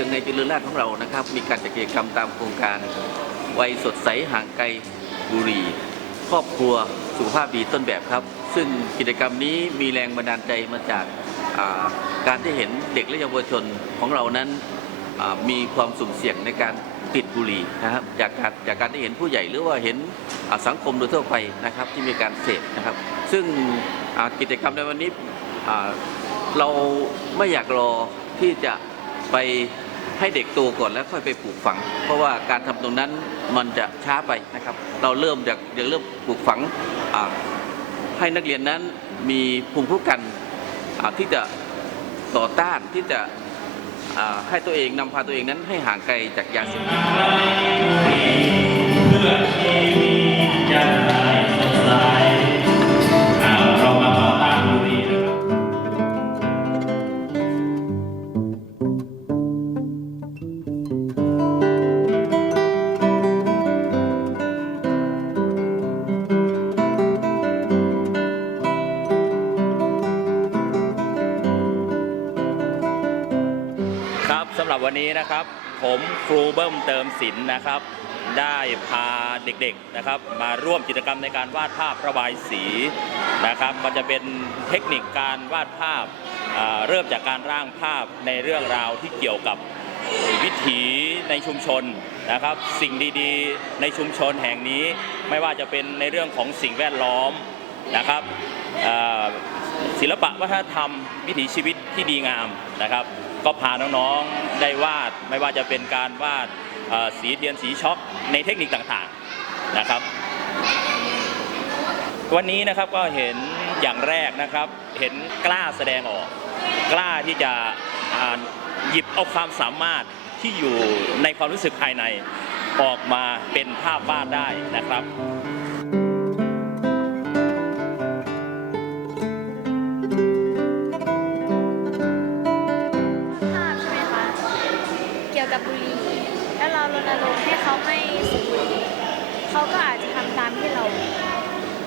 ราชของเรานะครับ มีการจัดกิจกรรมตามโครงการวัยสดใสห่างไกลบุหรี่ครอบครัวสุขภาพดีต้นแบบครับ ซึ่งกิจกรรมนี้มีแรงบันดาลใจมาจากาการที่เห็นเด็กและเยาวชนของเรานั้นมีความสุ่มเสี่ยงในการติดบุหรี่นะครับจากการจากการที่เห็นผู้ใหญ่หรือว่าเห็นสังคมโดยทั่วไปนะครับที่มีการเสพนะครับ ซึ่งกิจกรรมในวันนี้เราไม่อยากรอที่จะไป ให้เด็กโตก่อนแล้วค่อยไปปลูกฝัง เพราะว่าการทำตรงนั้นมันจะช้าไปนะครับ เราเริ่มจากจากเริ่มปลูกฝังให้นักเรียนนั้นมีภูมิคุ้มกันที่จะต่อต้านที่จะให้ตัวเองนำพาตัวเองนั้นให้ห่างไกลจากยาเสพติด ครับสำหรับวันนี้นะครับ ผมครูเบิ้มเติมศิลป์นะครับ ได้พาเด็กๆนะครับ มาร่วมกิจกรรมในการวาดภาพระบายสีนะครับ ก็จะเป็นเทคนิคการวาดภาพเริ่มจากการร่างภาพในเรื่องราวที่เกี่ยวกับวิถีในชุมชนนะครับ สิ่งดีๆ ในชุมชนแห่งนี้ไม่ว่าจะเป็นในเรื่องของสิ่งแวดล้อมนะครับ ศิลปะวัฒนธรรมวิถีชีวิตที่ดีงามนะครับ ก็พาน้องๆได้วาดไม่ว่าจะเป็นการวาดสีเทียนสีช็อกในเทคนิคต่างๆนะครับ วันนี้นะครับก็เห็นอย่างแรกนะครับ เห็นกล้าแสดงออก กล้าที่จะหยิบเอาความสามารถที่อยู่ในความรู้สึกภายในออกมาเป็นภาพวาดได้นะครับ ณรงค์ให้เขาไม่สูบบุหรี่เขาก็อาจจะทำตามที่เรา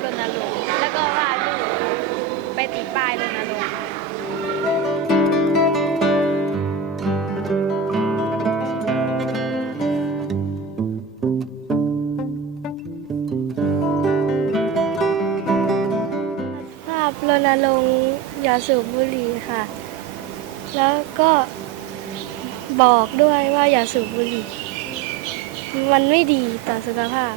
รณรงค์แล้วก็ว่าดรูปไปติดป้ายรณรงค์ภาพรณรงค์อย่าสูบบุหรี่ค่ะ แล้วก็บอกด้วยว่าอย่าสูบบุหรี่ มันไม่ดีต่อสุขภาพ